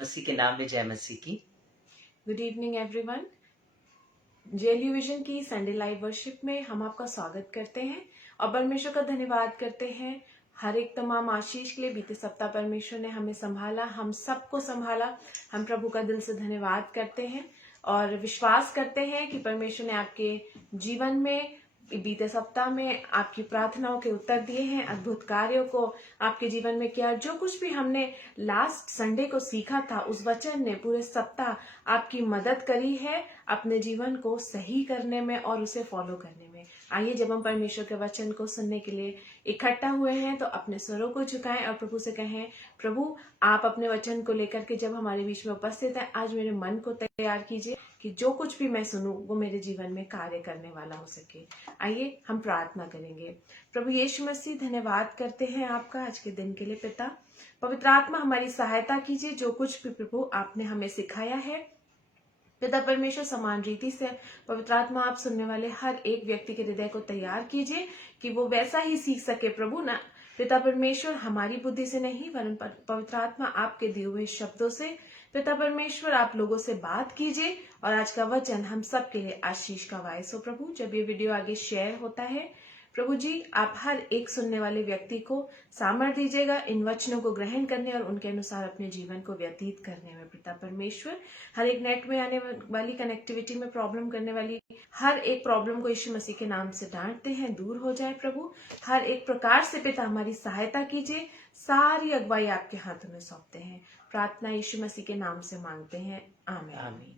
मसीह के नाम में जय मसीह की। Good evening everyone. JLU vision की संडे लाइव वर्शिप में हम आपका स्वागत करते हैं और परमेश्वर का धन्यवाद करते हैं हर एक तमाम आशीष के लिए। बीते सप्ताह परमेश्वर ने हमें संभाला, हम सबको संभाला। हम प्रभु का दिल से धन्यवाद करते हैं और विश्वास करते हैं कि परमेश्वर ने आपके जीवन में बीते सप्ताह में आपकी प्रार्थनाओं के उत्तर दिए हैं, अद्भुत कार्यों को आपके जीवन में किया। जो कुछ भी हमने लास्ट संडे को सीखा था, उस वचन ने पूरे सप्ताह आपकी मदद करी है अपने जीवन को सही करने में और उसे फॉलो करने में। आइए, जब हम परमेश्वर के वचन को सुनने के लिए इकट्ठा हुए हैं तो अपने स्वरों को झुकाएं और प्रभु से कहें, प्रभु आप अपने वचन को लेकर के जब हमारे बीच में उपस्थित है, आज मेरे मन को तैयार कीजिए कि जो कुछ भी मैं सुनूं वो मेरे जीवन में कार्य करने वाला हो सके। आइए हम प्रार्थना करेंगे। प्रभु यीशु मसीह, धन्यवाद करते हैं आपका आज के दिन के लिए। पिता पवित्र आत्मा, हमारी सहायता कीजिए। जो कुछ भी प्रभु आपने हमें सिखाया है पिता परमेश्वर, समान रीति से पवित्र आत्मा आप सुनने वाले हर एक व्यक्ति के हृदय को तैयार कीजिए कि वो वैसा ही सीख सके प्रभु। ना पिता परमेश्वर हमारी बुद्धि से नहीं, वरन पवित्र आत्मा आपके दिए हुए शब्दों से पिता परमेश्वर आप लोगों से बात कीजिए और आज का वचन हम सब के लिए आशीष का वायस हो। प्रभु, जब ये वीडियो आगे शेयर होता है प्रभु जी, आप हर एक सुनने वाले व्यक्ति को सामर्थ्य दीजिएगा इन वचनों को ग्रहण करने और उनके अनुसार अपने जीवन को व्यतीत करने में। पिता परमेश्वर, हर एक नेट में आने वाली कनेक्टिविटी में प्रॉब्लम करने वाली हर एक प्रॉब्लम को यीशु मसीह के नाम से डांटते हैं, दूर हो जाए प्रभु। हर एक प्रकार से पिता हमारी सहायता कीजिए। सारी अगुवाई आपके हाथों में सौंपते हैं। प्रार्थना यीशु मसीह के नाम से मांगते हैं, आमीन। आमीन।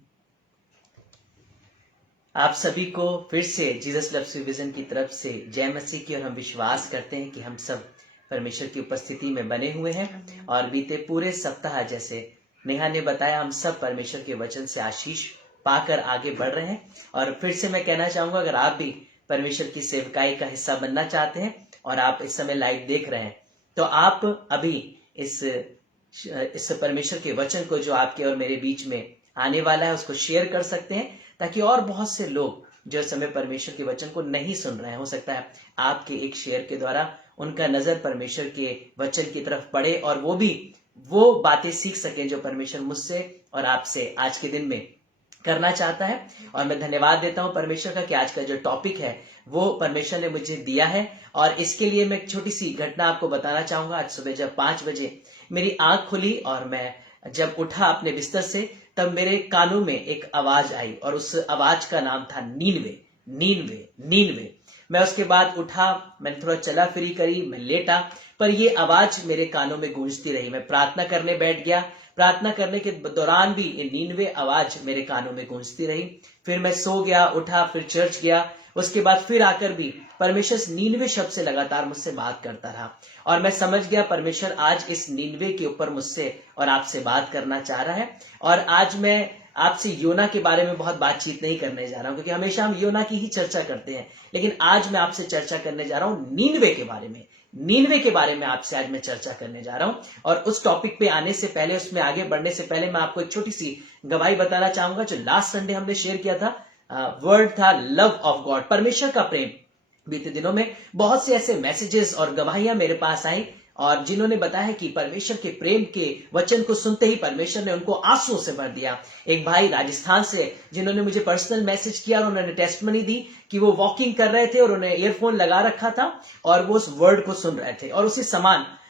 आप सभी को फिर से जीसस लव्स यू विजन की तरफ से जय मसीह की। और हम विश्वास करते हैं कि हम सब परमेश्वर की उपस्थिति में बने हुए हैं और बीते पूरे सप्ताह, जैसे नेहा ने बताया, हम सब परमेश्वर के वचन से आशीष पाकर आगे बढ़ रहे हैं। और फिर से मैं कहना चाहूंगा, अगर आप भी परमेश्वर की सेवकाई का हिस्सा बनना चाहते हैं और आप इस समय लाइव देख रहे हैं, तो आप अभी इस परमेश्वर के वचन को जो आपके और मेरे बीच में आने वाला है उसको शेयर कर सकते हैं, ताकि और बहुत से लोग जो इस समय परमेश्वर के वचन को नहीं सुन रहे हैं, हो सकता है आपके एक शेयर के द्वारा उनका नजर परमेश्वर के वचन की तरफ पड़े और वो भी वो बातें सीख सके जो परमेश्वर मुझसे और आपसे आज के दिन में करना चाहता है। और मैं धन्यवाद देता हूं परमेश्वर का कि आज का जो टॉपिक है वो परमेश्वर ने मुझे दिया है। और इसके लिए मैं एक छोटी सी घटना आपको बताना चाहूंगा। आज सुबह जब 5 बजे मेरी आंख खुली और मैं जब उठा अपने बिस्तर से, तब मेरे कानों में एक आवाज आई और उस आवाज का नाम था नीनवे, नीनवे, नीनवे। मैं उसके बाद उठा, मैंने थोड़ा चला फिरी करी, मैं लेटा, पर ये आवाज मेरे कानों में गूंजती रही। मैं प्रार्थना करने बैठ गया, प्रार्थना करने के दौरान भी ये नीनवे आवाज मेरे कानों में गूंजती रही। फिर मैं सो गया, उठा, फिर चर्च गया, उसके बाद फिर आकर भी परमेश्वर 99 शब्द से लगातार मुझसे बात करता रहा। और मैं समझ गया परमेश्वर आज इस 99 के ऊपर मुझसे और आपसे बात करना चाह रहा है। और आज मैं आपसे योना के बारे में बहुत बातचीत नहीं करने जा रहा हूं, क्योंकि हमेशा हम योना की ही चर्चा करते हैं, लेकिन आज मैं आपसे चर्चा करने जा रहा हूं 99 के बारे में। 99 के बारे में आपसे आज मैं चर्चा करने जा रहा हूं। और उस टॉपिक पे आने से पहले, उसमें आगे बढ़ने से पहले, मैं आपको एक छोटी सी गवाही बताना चाहूंगा जो लास्ट संडे हमने शेयर किया था। वर्ड था लव ऑफ गॉड, परमेश्वर का प्रेम। बीते दिनों में बहुत से ऐसे मैसेजेस और गवाहियां मेरे पास आई और जिन्होंने बताया कि परमेश्वर के प्रेम के वचन को सुनते ही परमेश्वर ने उनको आंसुओं से भर दिया। एक भाई राजस्थान से जिन्होंने मुझे पर्सनल मैसेज किया और उन्होंने टेस्टमनी दी कि वो वॉकिंग कर रहे थे और उन्हें ईयरफोन लगा रखा था और वो उस वर्ड को सुन रहे थे और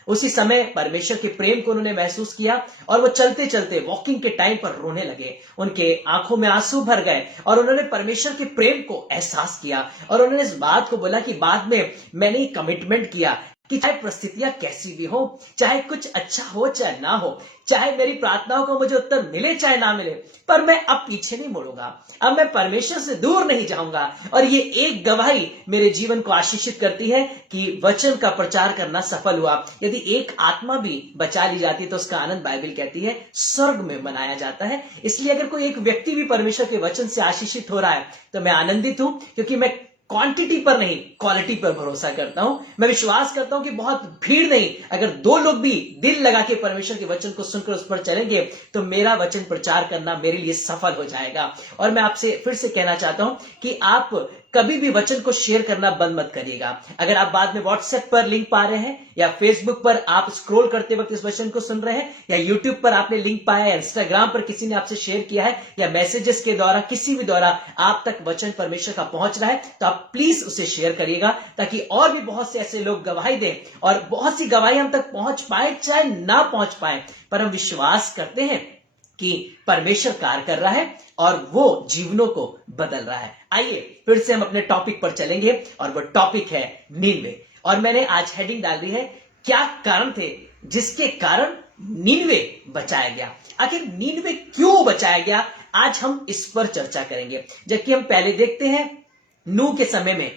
उसी समय परमेश्वर के प्रेम को उन्होंने महसूस किया और वो चलते चलते वॉकिंग के टाइम पर रोने लगे। उनके आंखों में आंसू भर गए और उन्होंने परमेश्वर के प्रेम को एहसास किया। और उन्होंने इस बात को बोला कि बाद में मैंने कमिटमेंट किया कि चाहे परिस्थितियां कैसी भी हो, चाहे कुछ अच्छा हो चाहे ना हो, चाहे मेरी प्रार्थनाओं का मुझे उत्तर मिले चाहे ना मिले, पर मैं अब पीछे नहीं मुड़ूंगा, अब मैं परमेश्वर से दूर नहीं जाऊंगा। और ये एक गवाही मेरे जीवन को आशीषित करती है कि वचन का प्रचार करना सफल हुआ। यदि एक आत्मा भी बचा ली जाती है तो उसका आनंद बाइबल कहती है स्वर्ग में मनाया जाता है। इसलिए अगर कोई एक व्यक्ति भी परमेश्वर के वचन से आशीषित हो रहा है तो मैं आनंदित हूं, क्योंकि मैं क्वांटिटी पर नहीं क्वालिटी पर भरोसा करता हूं। मैं विश्वास करता हूं कि बहुत भीड़ नहीं, अगर 2 लोग भी दिल लगा के परमेश्वर के वचन को सुनकर उस पर चलेंगे तो मेरा वचन प्रचार करना मेरे लिए सफल हो जाएगा। और मैं आपसे फिर से कहना चाहता हूं कि आप कभी भी वचन को शेयर करना बंद मत करिएगा। अगर आप बाद में व्हाट्सएप पर लिंक पा रहे हैं या फेसबुक पर आप स्क्रॉल करते वक्त इस वचन को सुन रहे हैं या यूट्यूब पर आपने लिंक पाया या इंस्टाग्राम पर किसी ने आपसे शेयर किया है या मैसेजेस के द्वारा किसी भी द्वारा आप तक वचन परमेश्वर का पहुंच रहा है, तो आप प्लीज उसे शेयर करिएगा ताकि और भी बहुत से ऐसे लोग गवाही दें और बहुत सी गवाही हम तक पहुंच पाए चाहे ना पहुंच पाए, पर हम विश्वास करते हैं कि परमेश्वर कार्य कर रहा है और वो जीवनों को बदल रहा है। आइए फिर से हम अपने टॉपिक पर चलेंगे और वो टॉपिक है नीनवे। और मैंने आज हेडिंग डाल दी है, क्या कारण थे जिसके कारण नीनवे बचाया गया। आखिर नीनवे क्यों बचाया गया, आज हम इस पर चर्चा करेंगे। जबकि हम पहले देखते हैं नूह के समय में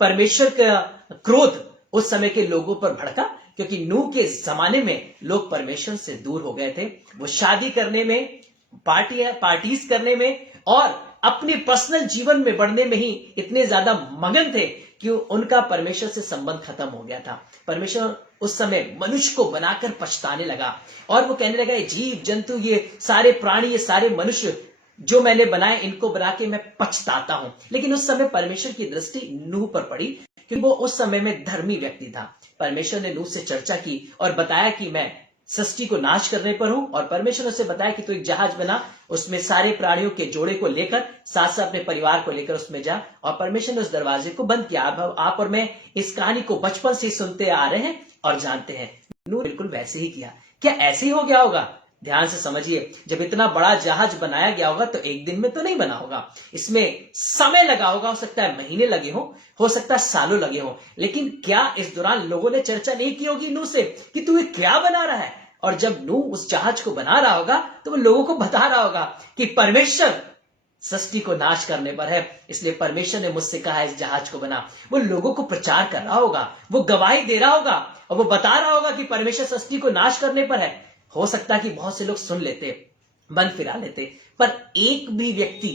परमेश्वर का क्रोध उस समय के लोगों पर भड़का, क्योंकि नूह के जमाने में लोग परमेश्वर से दूर हो गए थे। वो शादी करने में, पार्टीज करने में और अपने पर्सनल जीवन में बढ़ने में ही इतने ज्यादा मगन थे कि उनका परमेश्वर से संबंध खत्म हो गया था। परमेश्वर उस समय मनुष्य को बनाकर पछताने लगा और वो कहने लगा, जीव जंतु, ये सारे प्राणी, ये सारे मनुष्य जो मैंने बनाए, इनको बना के मैं पछताता हूं। लेकिन उस समय परमेश्वर की दृष्टि नूह पर पड़ी क्योंकि वो उस समय में धर्मी व्यक्ति था। परमेश्वर ने नूह से चर्चा की और बताया कि मैं सृष्टि को नाश करने पर हूं, और परमेश्वर ने उसे बताया कि तू एक जहाज बना, उसमें सारे प्राणियों के जोड़े को लेकर साथ साथ अपने परिवार को लेकर उसमें जा। और परमेश्वर ने उस दरवाजे को बंद किया। अब आप और मैं इस कहानी को बचपन से सुनते आ रहे हैं और जानते हैं। नूह बिल्कुल वैसे ही किया। क्या ऐसे ही हो गया होगा? ध्यान से समझिए, जब इतना बड़ा जहाज बनाया गया होगा तो एक दिन में तो नहीं बना होगा, इसमें समय लगा होगा। हो सकता है महीने लगे हो सकता है सालों लगे हो। लेकिन क्या इस दौरान लोगों ने चर्चा नहीं की होगी नूह से कि तू ये क्या बना रहा है? और जब नूह उस जहाज को बना रहा होगा तो वो लोगों को बता रहा होगा कि परमेश्वर सृष्टि को नाश करने पर है, इसलिए परमेश्वर ने मुझसे कहा इस जहाज को बना। वो लोगों को प्रचार कर रहा होगा, वो गवाही दे रहा होगा और वो बता रहा होगा कि परमेश्वर सृष्टि को नाश करने पर है। हो सकता है कि बहुत से लोग सुन लेते, मन फिरा लेते, पर एक भी व्यक्ति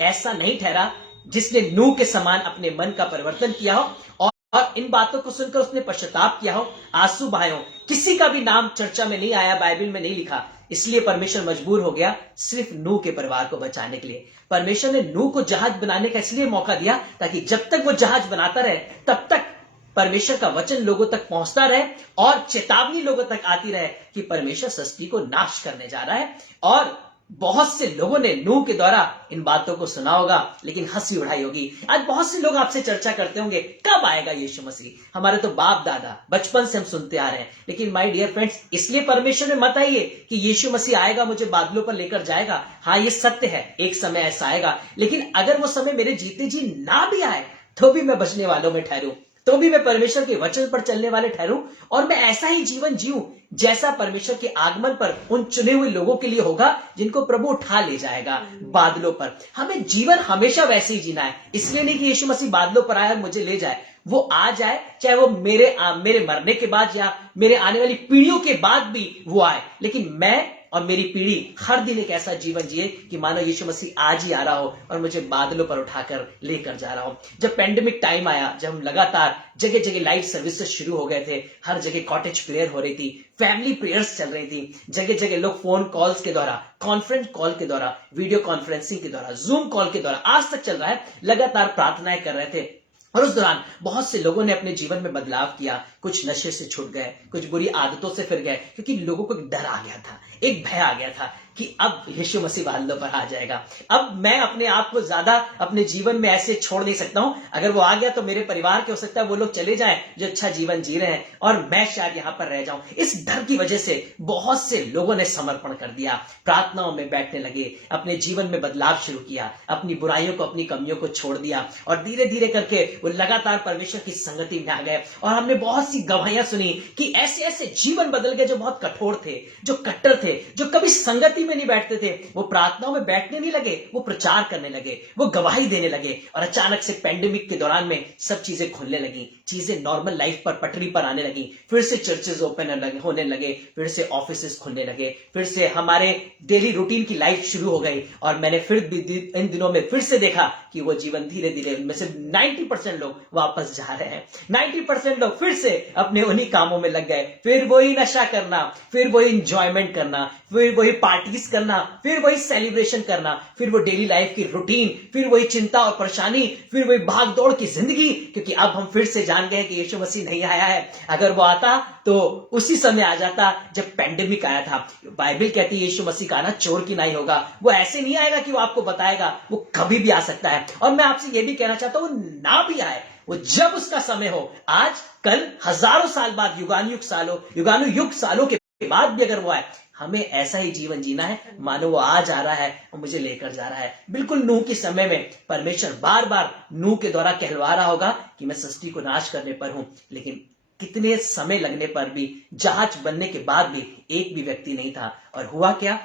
ऐसा नहीं ठहरा जिसने नूह के समान अपने मन का परिवर्तन किया हो और इन बातों को सुनकर उसने पश्चाताप किया हो, आंसू बहाए हो। किसी का भी नाम चर्चा में नहीं आया, बाइबल में नहीं लिखा। इसलिए परमेश्वर मजबूर हो गया सिर्फ नूह के परिवार को बचाने के लिए। परमेश्वर ने नूह को जहाज बनाने का इसलिए मौका दिया ताकि जब तक वो जहाज बनाता रहे तब तक परमेश्वर का वचन लोगों तक पहुंचता रहे और चेतावनी लोगों तक आती रहे कि परमेश्वर सृष्टि को नाश करने जा रहा है। और बहुत से लोगों ने नूह के द्वारा इन बातों को सुना होगा, लेकिन हंसी उड़ाई होगी। आज बहुत से लोग आपसे चर्चा करते होंगे, कब आएगा यीशु मसीह? हमारे तो बाप दादा बचपन से हम सुनते आ रहे हैं। लेकिन माय डियर फ्रेंड्स, इसलिए परमेश्वर ने मत आइए कि यीशु मसीह आएगा, मुझे बादलों पर लेकर जाएगा। हाँ, ये सत्य है, एक समय ऐसा आएगा। लेकिन अगर वो समय मेरे जीते जी ना भी आए तो भी मैं बचने वालों में ठहरूं, तो भी मैं परमेश्वर के वचन पर चलने वाले ठहरूं और मैं ऐसा ही जीवन जीऊं जैसा परमेश्वर के आगमन पर उन चुने हुए लोगों के लिए होगा जिनको प्रभु उठा ले जाएगा बादलों पर। हमें जीवन हमेशा वैसे ही जीना है। इसलिए नहीं कि यीशु मसीह बादलों पर आए और मुझे ले जाए। वो आ जाए, चाहे वो मेरे मरने के बाद या मेरे आने वाली पीढ़ियों के बाद भी वो आए, लेकिन मैं और मेरी पीढ़ी हर दिन एक ऐसा जीवन जिए कि मानो यीशु मसीह आज ही आ रहा हो और मुझे बादलों पर उठाकर लेकर जा रहा हो। जब पेंडेमिक टाइम आया, जब हम लगातार जगह जगह लाइव सर्विसेज शुरू हो गए थे, हर जगह कॉटेज प्रेयर हो रही थी, फैमिली प्रेयर्स चल रही थी, जगह जगह लोग फोन कॉल्स के द्वारा, कॉन्फ्रेंस कॉल के द्वारा, वीडियो कॉन्फ्रेंसिंग के द्वारा, जूम कॉल के द्वारा, आज तक चल रहा है, लगातार प्रार्थनाएं कर रहे थे। और उस दौरान बहुत से लोगों ने अपने जीवन में बदलाव किया। कुछ नशे से छूट गए, कुछ बुरी आदतों से फिर गए, क्योंकि लोगों को एक डर आ गया था, एक भय आ गया था कि अब यीशु मसीह बादलों पर आ जाएगा। अब मैं अपने आप को ज्यादा अपने जीवन में ऐसे छोड़ नहीं सकता हूं। अगर वो आ गया तो मेरे परिवार के हो सकता है वो लोग चले जाएं जो अच्छा जीवन जी रहे हैं और मैं शायद यहां पर रह जाऊं। इस डर की वजह से बहुत से लोगों ने समर्पण कर दिया, प्रार्थनाओं में बैठने लगे, अपने जीवन में बदलाव शुरू किया, अपनी बुराइयों को, अपनी कमियों को छोड़ दिया और धीरे धीरे करके वो लगातार परमेश्वर की संगति में आ गए। और हमने बहुत सी गवाहियां सुनी कि ऐसे ऐसे जीवन बदल गए जो बहुत कठोर थे, जो कट्टर थे, जो कभी संगति में नहीं बैठते थे, वो प्रार्थनाओं में बैठने नहीं लगे, वो प्रचार करने लगे, वो गवाही देने लगे। और अचानक से पेंडेमिक के दौरान में सब चीजें खुलने लगी, चीजें नॉर्मल लाइफ पर पटरी पर आने लगी, फिर से चर्चेज ओपन होने लगे, फिर से ऑफिसेस खुलने लगे, फिर से हमारे डेली रूटीन की लाइफ शुरू हो गई। और मैंने फिर इन दिनों में फिर से देखा कि वो जीवन धीरे धीरे, उनमें से 90% लोग वापस जा रहे हैं, 90% लोग फिर से अपने उन्हीं कामों में लग गए, फिर वही नशा करना, फिर वही इंजॉयमेंट करना, करना, फिर वही पार्टीज करना, फिर वही सेलिब्रेशन करना, फिर वो डेली लाइफ की रूटीन, फिर वही चिंता और परेशानी, फिर वही भाग दौड़ की जिंदगी। क्योंकि अब हम फिर से जान गए कि यीशु मसीह नहीं आया है। अगर वो आता तो उसी समय आ जाता जब पैंडेमिक आया था। बाइबल कहती है यीशु मसीह का आना चोर की नहीं होगा। वो ऐसे नहीं आएगा कि वो आपको बताएगा, वो कभी भी आ सकता है। और मैं आपसे ये भी कहना चाहता हूं, वो ना भी आए, वो जब उसका समय हो, आज कल हजारों साल बाद, युगानुयुग सालों के बाद भी अगर वो आए, हमें ऐसा ही जीवन जीना है मानो वो आ जा रहा है और मुझे लेकर जा रहा है। बिल्कुल नूह के समय में परमेश्वर बार बार नूह के द्वारा कहलवा रहा होगा कि मैं सृष्टि को नाश करने पर हूं, लेकिन कितने समय लगने पर भी, जहाज बनने के बाद भी एक भी व्यक्ति नहीं था। और हुआ क्या?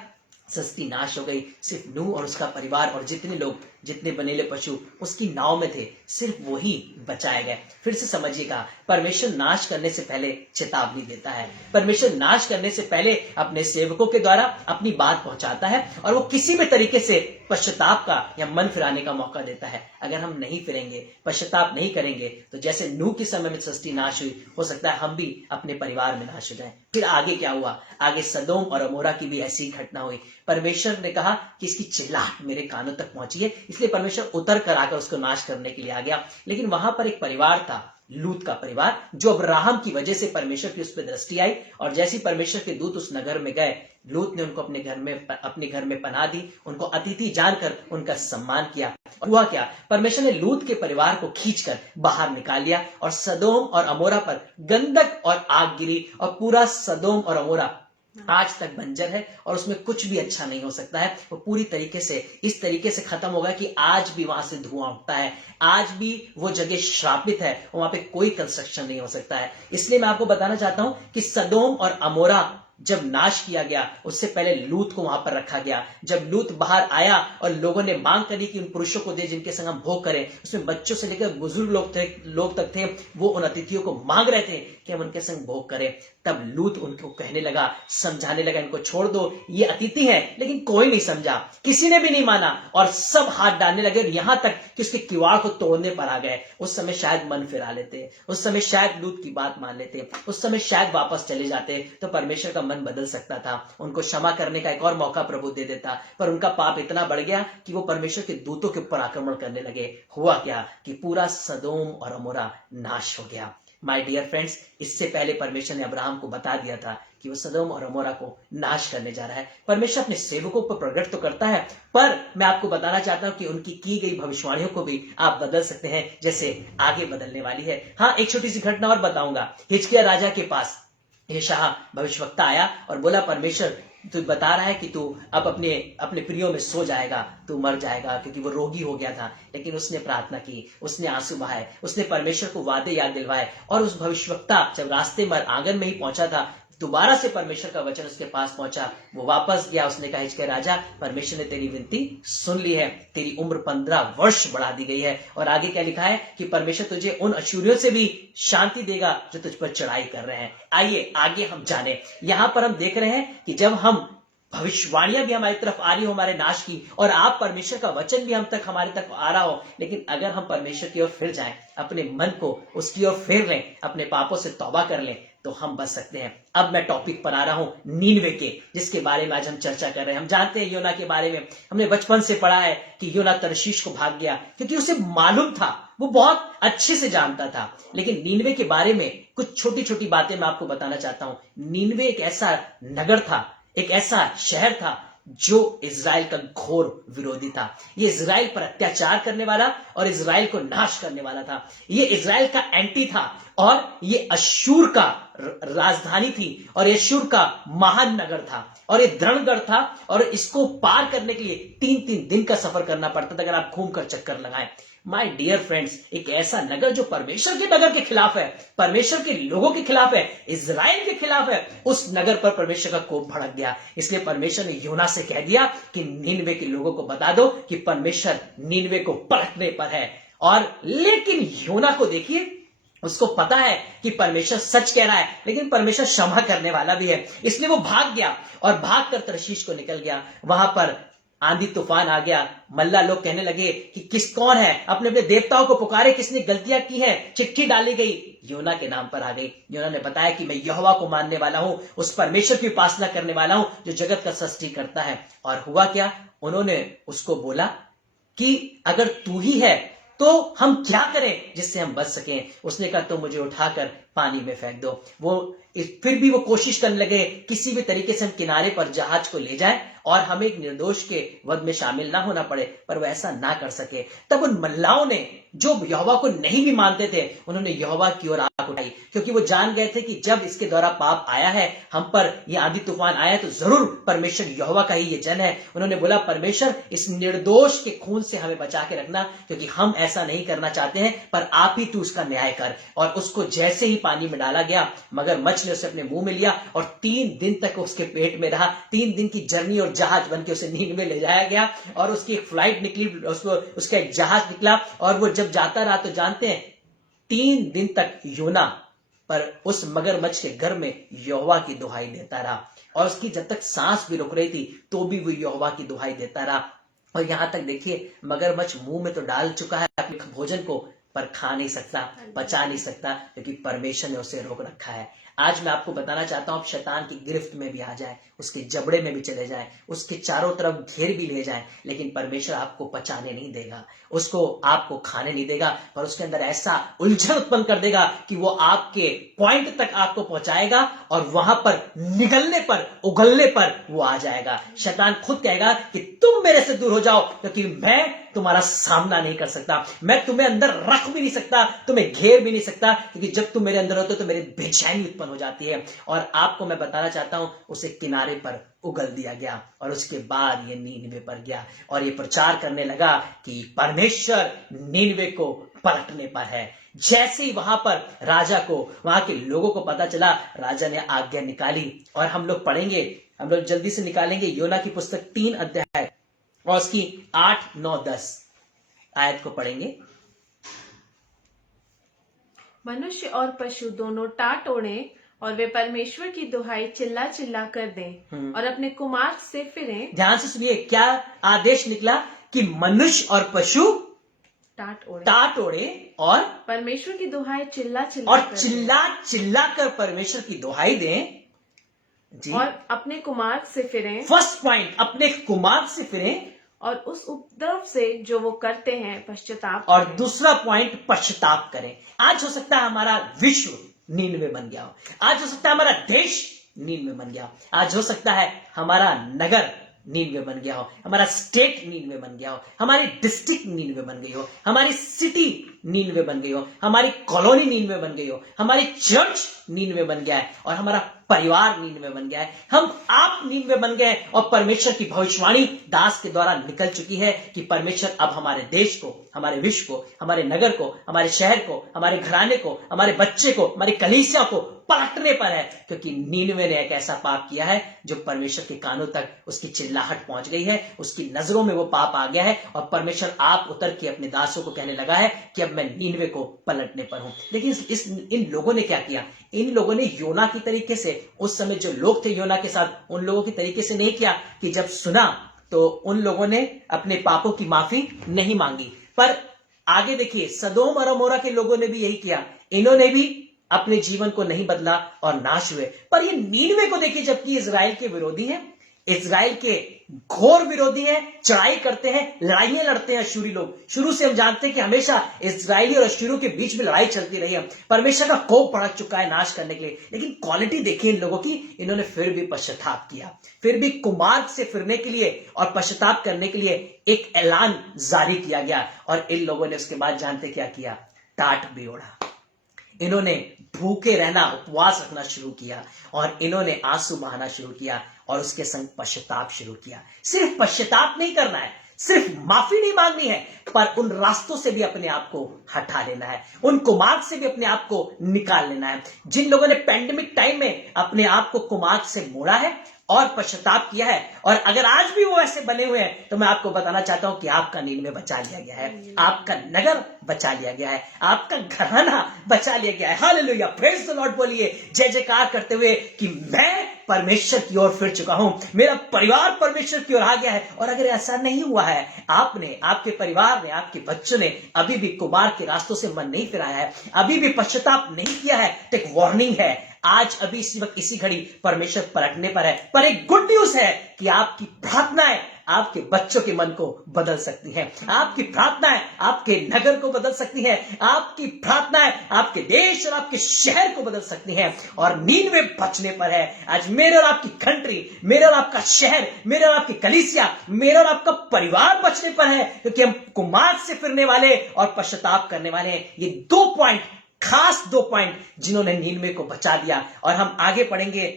सृष्टि नाश हो गई। सिर्फ नूह और उसका परिवार और जितने लोग, जितने बनेले पशु उसकी नाव में थे, सिर्फ वही बचाए गए। फिर से समझिएगा, परमेश्वर नाश करने से पहले चेतावनी देता है। परमेश्वर नाश करने से पहले अपने सेवकों के द्वारा अपनी बात पहुंचाता है और वो किसी भी तरीके से पश्चाताप का या मन फिराने का मौका देता है। अगर हम नहीं फिरेंगे, पश्चाताप नहीं करेंगे, तो जैसे नूह के समय में सृष्टि नाश हुई, हो सकता है हम भी अपने परिवार में नाश हो जाएं। फिर आगे क्या हुआ? आगे सदोम और अमोरा की भी ऐसी घटना हुई। परमेश्वर ने कहा कि इसकी चिल्लाहट मेरे कानों तक पहुंची है, इसलिए परमेश्वर उतर कर आकर उसको नाश करने के लिए आ गया। लेकिन वहां पर एक परिवार था, लूत का परिवार, जो अब्राहम की वजह से परमेश्वर की उस पर दृष्टि आई। और जैसे ही परमेश्वर के दूत उस नगर में गए, लूत ने उनको अपने घर में पनाह दी, उनको अतिथि जानकर उनका सम्मान किया। और हुआ क्या? परमेश्वर ने लूत के परिवार को खींचकर बाहर निकाल लिया और सदोम और अमोरा पर गंधक और आग गिरी। और पूरा सदोम और अमोरा आज तक बंजर है और उसमें कुछ भी अच्छा नहीं हो सकता है। वो पूरी तरीके से इस तरीके से खत्म होगा कि आज भी वहां से धुआं उठता है, आज भी वो जगह श्रापित है, वहां पे कोई कंस्ट्रक्शन नहीं हो सकता है। इसलिए मैं आपको बताना चाहता हूं कि सदोम और अमोरा जब नाश किया गया, उससे पहले लूत को वहां पर रखा गया। जब लूत बाहर आया और लोगों ने मांग करी कि उन पुरुषों को दे जिनके संग हम भोग करें, उसमें बच्चों से लेकर बुजुर्ग लोग तक थे, वो उन अतिथियों को मांग रहे थे कि हम उनके संग भोग करें। तब लूत उनको कहने लगा, समझाने लगा, इनको छोड़ दो, ये अतिथि हैं। लेकिन कोई नहीं समझा, किसी ने भी नहीं माना और सब हाथ डालने लगे, और यहां तक कि उसके किवाड़ को तोड़ने पर आ गए। उस समय शायद मन फिरा लेते, उस समय शायद लूत की बात मान लेते, उस समय शायद वापस चले जाते, तो परमेश्वर का मन बदल सकता था, उनको क्षमा करने का एक और मौका प्रभु दे देता। पर उनका पाप इतना बढ़ गया कि वो परमेश्वर के दूतों के ऊपर आक्रमण करने लगे। हुआ क्या कि पूरा सदोम और अमोरा नाश हो गया। माय डियर फ्रेंड्स, इससे पहले परमेश्वर ने अब्राहम को बता दिया था कि वो सदोम और अमोरा को नाश करने जा रहा है। परमेश्वर अपने सेवकों पर प्रकट तो करता है, पर मैं आपको बताना चाहता हूं कि उनकी की गई भविष्यवाणियों को भी आप बदल सकते हैं, जैसे आगे बदलने वाली है। हाँ, एक छोटी सी घटना और बताऊंगा। हिजकिय्याह राजा के पास यशायाह भविष्यवक्ता आया और बोला, परमेश्वर तू बता रहा है कि तू अब अपने प्रियो में सो जाएगा, तू मर जाएगा, क्योंकि वो रोगी हो गया था। लेकिन उसने प्रार्थना की, उसने आंसू बहाए, उसने परमेश्वर को वादे याद दिलवाए। और उस भविष्यवक्ता जब रास्ते में आंगन में ही पहुंचा था, दोबारा से परमेश्वर का वचन उसके पास पहुंचा। वो वापस गया, उसने कहा, हिजकिय्याह राजा, परमेश्वर ने तेरी विनती सुन ली है, तेरी उम्र 15 वर्ष बढ़ा दी गई है। और आगे क्या लिखा है कि परमेश्वर तुझे उन अशूरियों से भी शांति देगा जो तुझ पर चढ़ाई कर रहे हैं। आइए आगे हम जाने। यहां पर हम देख रहे हैं कि जब हम भविष्यवाणियां भी हमारी तरफ आ रही हो हमारे नाश की, और आप परमेश्वर का वचन भी हमारे तक आ रहा हो, लेकिन अगर हम परमेश्वर की ओर फिर जाएं, अपने मन को उसकी ओर फेर लें, अपने पापों से तौबा कर लें, तो हम बच सकते हैं। अब मैं टॉपिक पर आ रहा हूं नीनवे के, जिसके बारे में आज हम चर्चा कर रहे हैं। हम जानते हैं योना के बारे में, हमने बचपन से पढ़ा है कि योना तर्शीश को भाग गया क्योंकि उसे मालूम था, वो बहुत अच्छे से जानता था। लेकिन नीनवे के बारे में कुछ छोटी छोटी बातें मैं आपको बताना चाहता हूं। नीनवे एक ऐसा नगर था, एक ऐसा शहर था जो इजराइल का घोर विरोधी था। ये इजराइल पर अत्याचार करने वाला और इजराइल को नाश करने वाला था। ये इजराइल का एंटी था और ये अश्शूर का राजधानी थी और ये अश्शूर का महान नगर था और ये दृढ़गढ़ था और इसको पार करने के लिए 3-3 दिन का सफर करना पड़ता था अगर आप घूमकर चक्कर लगाएं। माय डियर फ्रेंड्स, एक ऐसा नगर जो परमेश्वर के नगर के खिलाफ है, परमेश्वर के लोगों के खिलाफ है, इजराइल के खिलाफ है, उस नगर पर परमेश्वर का कोप भड़क गया। इसलिए परमेश्वर ने योना से कह दिया कि नीनवे के लोगों को बता दो कि परमेश्वर नीनवे को पलटने पर है। और लेकिन योना को देखिए, उसको पता है कि परमेश्वर सच कह रहा है, लेकिन परमेश्वर क्षमा करने वाला भी है। इसलिए वो भाग गया और भागकर तर्शीश को निकल गया। वहां पर आंधी तूफान आ गया। मल्ला लोग कहने लगे कि कौन है, अपने अपने देवताओं को पुकारे, किसने गलतियां की हैं। चिट्ठी डाली गई, योना के नाम पर आ गई। योना ने बताया कि मैं यहोवा को मानने वाला हूं, उस परमेश्वर की उपासना करने वाला हूं जो जगत का सृष्टि करता है। और हुआ क्या, उन्होंने उसको बोला कि अगर तू ही है तो हम क्या करें जिससे हम बच सकें। उसने कहा तो मुझे उठाकर पानी में फेंक दो। फिर भी वो कोशिश करने लगे किसी भी तरीके से हम किनारे पर जहाज को ले जाएं और हमें एक निर्दोष के वध में शामिल ना होना पड़े, पर वो ऐसा ना कर सके। तब उन मल्लाओं ने, जो यहोवा को नहीं भी मानते थे, उन्होंने यहोवा की ओर आंख उठाई, क्योंकि वो जान गए थे कि जब इसके द्वारा पाप आया है, हम पर ये आंधी तूफान आया, तो जरूर परमेश्वर यहोवा का ही ये जन है। उन्होंने बोला परमेश्वर इस निर्दोष के खून से हमें बचा के रखना, क्योंकि हम ऐसा नहीं करना चाहते हैं, पर आप ही तू उसका न्याय कर। और उसको जैसे ही पानी में डाला गया, मगरमच्छ ने उसे अपने मुंह में लिया और 3 दिन तक उसके पेट में रहा। 3 दिन की जर्नी और जहाज बन के उसे नींद में ले जाया गया और उसकी एक फ्लाइट निकली, उसका एक जहाज निकला। और वो जब जाता रहा तो जानते हैं 3 दिन तक योना पर उस मगरमच्छ के घर में यहोवा की दुहाई देता रहा, और उसकी जब तक सांस भी रुक रही थी तो भी वो यहोवा की दुहाई देता रहा। और यहां तक देखिए, मगरमच्छ मुंह में तो डाल चुका है अपने भोजन को, पर खा नहीं सकता, पचा नहीं सकता, क्योंकि परमेश्वर ने उसे रोक रखा है। आज मैं आपको बताना चाहता हूं, आप शैतान की गिरफ्त में भी आ जाए, उसके जबड़े में भी चले जाए, उसके चारों तरफ घेर भी ले जाए, लेकिन परमेश्वर आपको पचाने नहीं देगा, उसको आपको खाने नहीं देगा, पर उसके अंदर ऐसा उलझन उत्पन्न कर देगा कि वो आपके पॉइंट तक आपको पहुंचाएगा और वहां पर निगलने पर, उगलने पर वो आ जाएगा। शैतान खुद कहेगा कि तुम मेरे से दूर हो जाओ, क्योंकि मैं तुम्हारा सामना नहीं कर सकता, मैं तुम्हें अंदर रख भी नहीं सकता, तुम्हें घेर भी नहीं सकता, क्योंकि जब तुम मेरे अंदर होते हो तो मेरी बेचैनी उत्पन्न हो जाती है। और आपको मैं बताना चाहता हूं, उसे किनारे पर उगल दिया गया और उसके बाद ये नीनवे पर गया और ये प्रचार करने लगा कि परमेश्वर नीनवे को पलटने पर है। जैसे ही वहां पर राजा को, वहां के लोगों को पता चला, राजा ने आज्ञा निकाली। और हम लोग पढ़ेंगे, हम लोग जल्दी से निकालेंगे योना की पुस्तक 3 अध्याय और उसकी 8, 9, 10 आयत को पढ़ेंगे। मनुष्य और पशु दोनों टाट ओढ़े और वे परमेश्वर की दुहाई चिल्ला चिल्ला कर दें और अपने कुमार्ग से फिरें। ध्यान से सुनिए, क्या आदेश निकला कि मनुष्य और पशु टाट ओढ़े और परमेश्वर की दुहाई चिल्ला चिल्ला और चिल्ला चिल्ला कर परमेश्वर की दुहाई दें जी, और अपने कुमार्ग से फिरें। फर्स्ट पॉइंट, अपने कुमार्ग से फिरें और उस उपद्रव से जो वो करते हैं पश्चाताप और दूसरा पॉइंट, पश्चाताप करें। आज हो सकता है हमारा विश्व नीनवे बन गया हो, आज हो सकता है हमारा देश नीनवे बन गया हो, आज हो सकता है हमारा नगर नीनवे बन गया हो, हमारा स्टेट नीनवे बन गया हो, हमारी डिस्ट्रिक्ट नीनवे बन गई हो, हमारी सिटी नीनवे बन गई हो, हमारी कॉलोनी नीनवे बन गई हो, हमारी चर्च नीनवे बन गया है और हमारा परिवार नीनवे बन गया है, हम आप नीनवे बन गए। और परमेश्वर की भविष्यवाणी दास के द्वारा निकल चुकी है कि परमेश्वर अब हमारे देश को, हमारे विश्व को, हमारे नगर को, हमारे शहर को, हमारे घराने को, हमारे बच्चे को, हमारी कलीसिया को पलटने पर है, क्योंकि नीनवे ने एक ऐसा पाप किया है जो परमेश्वर के कानों तक उसकी चिल्लाहट पहुंच गई है, उसकी नजरों में वो पाप आ गया है और परमेश्वर आप उतर के अपने दासों को कहने लगा है कि अब मैं नीनवे को पलटने पर हूं। लेकिन इन लोगों ने क्या किया, इन लोगों ने योना की तरीके से, उस समय जो लोग थे योना के साथ, उन लोगों की तरीके से नहीं किया कि जब सुना तो उन लोगों ने अपने पापों की माफी नहीं मांगी। पर आगे देखिए, सदोम और अमोरा के लोगों ने भी यही किया, इन्होंने भी अपने जीवन को नहीं बदला और नाश हुए। पर ये नीनवे को देखिए, जबकि इजराइल के विरोधी हैं, इजराइल के घोर विरोधी हैं, चढ़ाई करते हैं, लड़ाइयां लड़ते हैं अश्शूरी लोग। शुरू से हम जानते हैं कि हमेशा इजराइली और अश्शूरियों के बीच में लड़ाई चलती रही है, परमेश्वर का कोप भड़क चुका है नाश करने के लिए। लेकिन क्वालिटी देखिए इन लोगों की, इन्होंने फिर भी पश्चाताप किया, फिर भी कुमार्ग से फिरने के लिए और पश्चाताप करने के लिए एक ऐलान जारी किया गया। और इन लोगों ने उसके बाद जानते क्या किया, टाट भी ओढ़ा, इन्होंने भूखे रहना, उपवास रखना शुरू किया और इन्होंने आंसू बहाना शुरू किया और उसके संग पश्चाताप शुरू किया। सिर्फ पश्चाताप नहीं करना है, सिर्फ माफी नहीं मांगनी है, पर उन रास्तों से भी अपने आप को हटा लेना है, उन कुमार्ग से भी अपने आप को निकाल लेना है। जिन लोगों ने पैंडेमिक टाइम में अपने आप को कुमार्ग से मोड़ा है और पश्चाताप किया है, और अगर आज भी वो ऐसे बने हुए हैं, तो मैं आपको बताना चाहता हूं कि आपका नींद में बचा लिया गया है, आपका नगर बचा लिया गया है, आपका घराना बचा लिया गया है। हालेलुया, प्रेज द लॉर्ड बोलिए जय जयकार करते हुए कि मैं परमेश्वर की ओर फिर चुका हूं, मेरा परिवार परमेश्वर की ओर आ गया है। और अगर ऐसा नहीं हुआ है, आपने, आपके परिवार ने, आपके बच्चों ने अभी भी कुमार के रास्तों से मन नहीं फिराया है, अभी भी पश्चाताप नहीं किया है, तो एक वार्निंग है। आज अभी इसी वक्त इसी घड़ी परमेश्वर पलटने पर है। पर एक गुड न्यूज है कि आपकी प्रार्थनाएं आपके बच्चों के मन को बदल सकती हैं, आपकी प्रार्थनाएं आपके नगर को बदल सकती हैं, आपकी प्रार्थनाएं आपके देश और आपके शहर को बदल सकती हैं। और नीनवे बचने पर है। आज मेरे और आपकी कंट्री, मेरे और आपका शहर, मेरे और आपकी कलीसिया, मेरा और आपका परिवार बचने पर है, क्योंकि हम कुमार से फिरने वाले और पश्चाताप करने वाले हैं। ये 2 पॉइंट, खास 2 पॉइंट जिन्होंने नीनवे को बचा दिया। और हम आगे पढ़ेंगे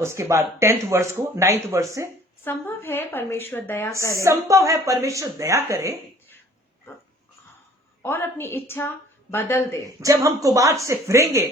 उसके बाद 10th वर्स को 9th वर्स से। संभव है परमेश्वर दया करे, संभव है परमेश्वर दया करे और अपनी इच्छा बदल दे। जब हम कुमार से फिरेंगे,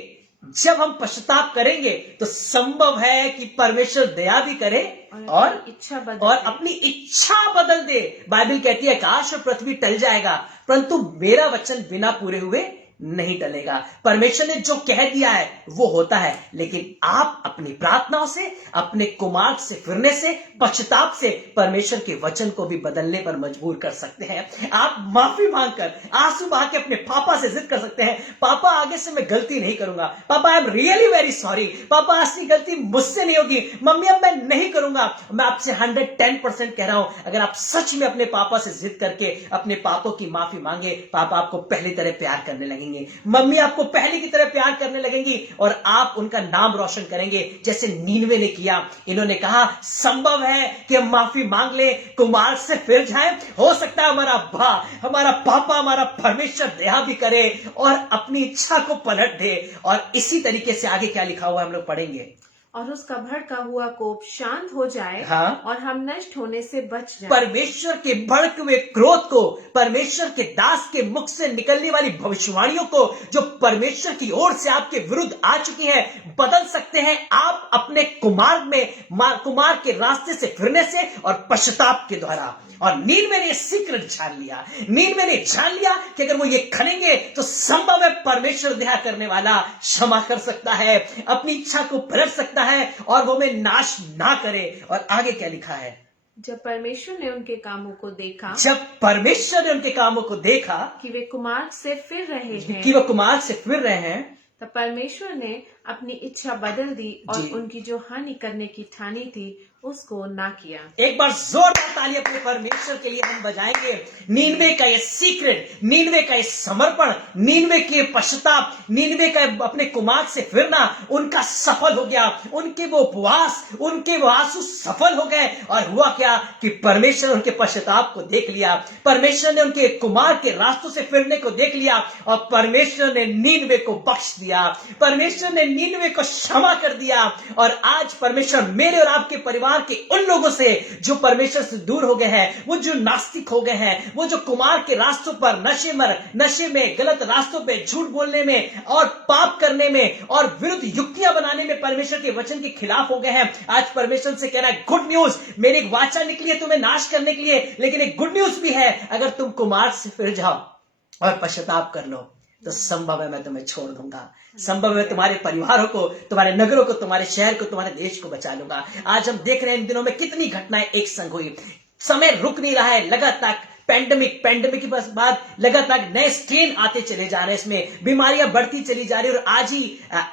जब हम पश्चाताप करेंगे, तो संभव है कि परमेश्वर दया भी करे और इच्छा बदल और दे। अपनी इच्छा बदल दे। बाइबल कहती है आकाश और पृथ्वी टल जाएगा, परंतु मेरा वचन बिना पूरे हुए नहीं टलेगा। परमेश्वर ने जो कह दिया है वो होता है, लेकिन आप अपनी प्रार्थनाओं से, अपने कुमार से फिरने से, पश्चाताप से परमेश्वर के वचन को भी बदलने पर मजबूर कर सकते हैं। आप माफी मांगकर, आंसू बहा के अपने पापा से जिद कर सकते हैं, पापा आगे से मैं गलती नहीं करूंगा, पापा I am really very sorry, पापा असली गलती मुझसे नहीं होगी, मम्मी अब मैं नहीं करूंगा। मैं आपसे 110% कह रहा हूं, अगर आप सच में अपने पापा से जिद करके अपने पापों की माफी मांगे, पापा आपको पहली तरह प्यार करने लगेंगे, मम्मी आपको पहले की तरह प्यार करने लगेंगी और आप उनका नाम रोशन करेंगे, जैसे नीनवे ने किया। इन्होंने कहा संभव है कि हम माफी मांग ले, कुमार से फिर जाएं, हो सकता है हमारा पापा, हमारा परमेश्वर दया भी करे और अपनी इच्छा को पलट दे। और इसी तरीके से आगे क्या लिखा हुआ है हम लोग पढ़ेंगे। और उसका भड़का हुआ कोप शांत हो जाए, हाँ। और हम नष्ट होने से बच जाएं। परमेश्वर के भड़के हुए क्रोध को, परमेश्वर के दास के मुख से निकलने वाली भविष्यवाणियों को, जो परमेश्वर की ओर से आपके विरुद्ध आ चुकी हैं, बदल सकते हैं आप अपने कुमार के रास्ते से फिरने से और पश्चाताप के द्वारा। और नीनवे ने सीक्रेट जान लिया, नीनवे ने जान लिया कि अगर वो ये करेंगे तो संभव है परमेश्वर दया करने वाला क्षमा कर सकता है, अपनी इच्छा को पलट सकता है और वो हमें नाश ना करे। और आगे क्या लिखा है, जब परमेश्वर ने उनके कामों को देखा, जब परमेश्वर ने उनके कामों को देखा कि वे कुमार से फिर रहे हैं, कि वो कुमार से फिर रहे हैं, तब परमेश्वर ने अपनी इच्छा बदल दी और जी। उनकी जो हानि करने की ठानी थी उसको ना किया। एक बार जोरदार ताली अपने परमेश्वर के लिए हम बजाएंगे। नीनवे का ये सीक्रेट, नीनवे का ये समर्पण, नीनवे के पश्चाताप, नीनवे का अपने कुमार से फिरना उनका सफल हो गया। उनके वो उपवास, उनके वो आंसू सफल हो गए। और हुआ क्या कि परमेश्वर उनके पश्चाताप को देख लिया, परमेश्वर ने उनके कुमार के रास्तों से फिरने को देख लिया और परमेश्वर ने नीनवे को बख्श दिया, परमेश्वर ने नीनवे को क्षमा कर दिया। और आज परमेश्वर मेरे और आपके परिवार के उन लोगों से जो परमेश्वर से दूर हो गए हैं, वो जो नास्तिक हो गए हैं, वो जो कुमार के रास्तों पर नशे में, गलत रास्तों पे, झूठ बोलने में और पाप करने में और विरुद्ध युक्तियां बनाने में परमेश्वर के वचन के खिलाफ हो गए हैं, आज परमेश्वर से कहना है गुड न्यूज, मेरी एक वाचा निकली है तुम्हें नाश करने के लिए, लेकिन एक गुड न्यूज भी है, अगर तुम कुमार से फिर जाओ और पश्चाताप कर लो तो संभव है मैं तुम्हें छोड़ दूंगा, संभव है तुम्हारे परिवारों को, तुम्हारे नगरों को, तुम्हारे शहर को, तुम्हारे देश को बचा लूंगा। आज हम देख रहे हैं इन दिनों में कितनी घटनाएं एक संग हुई, समय रुक नहीं रहा है, लगातार पैंडेमिक के बाद लगातार नए स्ट्रेन आते चले जा रहे हैं, इसमें बीमारियां बढ़ती चली जा रही है। और आज ही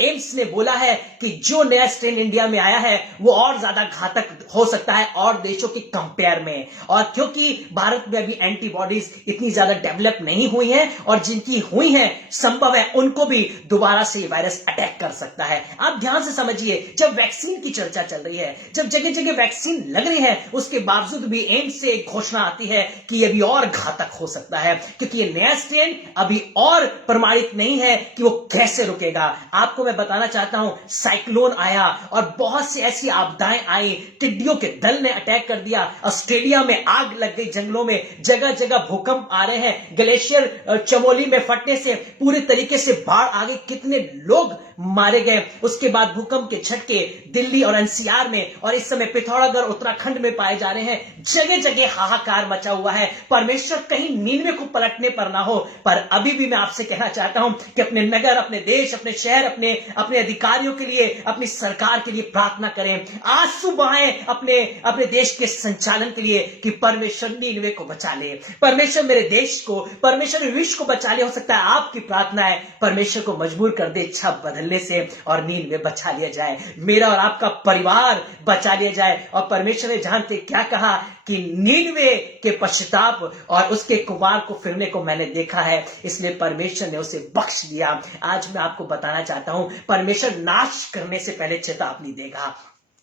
एम्स ने बोला है कि जो नया स्ट्रेन इंडिया में आया है वो और ज्यादा घातक हो सकता है और देशों की कंपेयर में। और क्योंकि भारत में अभी एंटीबॉडीज इतनी ज्यादा डेवलप नहीं हुई हैं और जिनकी हुई हैं संभव है उनको भी दोबारा से ये वायरस अटैक कर सकता है। आप ध्यान से समझिए, जब वैक्सीन की चर्चा चल रही है, जब जगह जगह वैक्सीन लग रही है, उसके बावजूद भी एम्स से एक घोषणा आती है कि ये और घातक हो सकता है, क्योंकि ये नया स्ट्रेन अभी और प्रमाणित नहीं है कि वो कैसे रुकेगा। आपको मैं बताना चाहता हूं, साइक्लोन आया और बहुत सी ऐसी आपदाएं आई, टिड्डियों के दल ने अटैक कर दिया, ऑस्ट्रेलिया में आग लग गई, जंगलों में जगह जगह भूकंप आ रहे हैं, ग्लेशियर चमोली में फटने से पूरी तरीके से बाढ़ आ गई, कितने लोग मारे गए। उसके बाद भूकंप के झटके दिल्ली और एनसीआर में और इस समय पिथौरागढ़ उत्तराखंड में पाए जा रहे हैं, जगह जगह हाहाकार मचा हुआ है। परमेश्वर कहीं नीनवे को पलटने पर ना हो। पर अभी भी मैं आपसे कहना चाहता हूं कि अपने नगर, अपने देश, अपने शहर, अपने अधिकारियों के लिए, अपनी सरकार के लिए प्रार्थना करें, आंसू बहाएं अपने देश के संचालन के लिए कि परमेश्वर नीनवे को बचा ले, परमेश्वर मेरे देश को, परमेश्वर विश्व को बचा ले। हो सकता है आपकी प्रार्थना है परमेश्वर को मजबूर कर दे इच्छा बदलने से और नीनवे बचा लिया जाए, मेरा और आपका परिवार बचा लिया जाए। और परमेश्वर ने जानते क्या कहा कि नीनवे के पश्चाताप और उसके कुमार को फिरने को मैंने देखा है, इसलिए परमेश्वर ने उसे बख्श दिया। आज मैं आपको बताना चाहता हूं, परमेश्वर नाश करने से पहले चेतावनी देगा,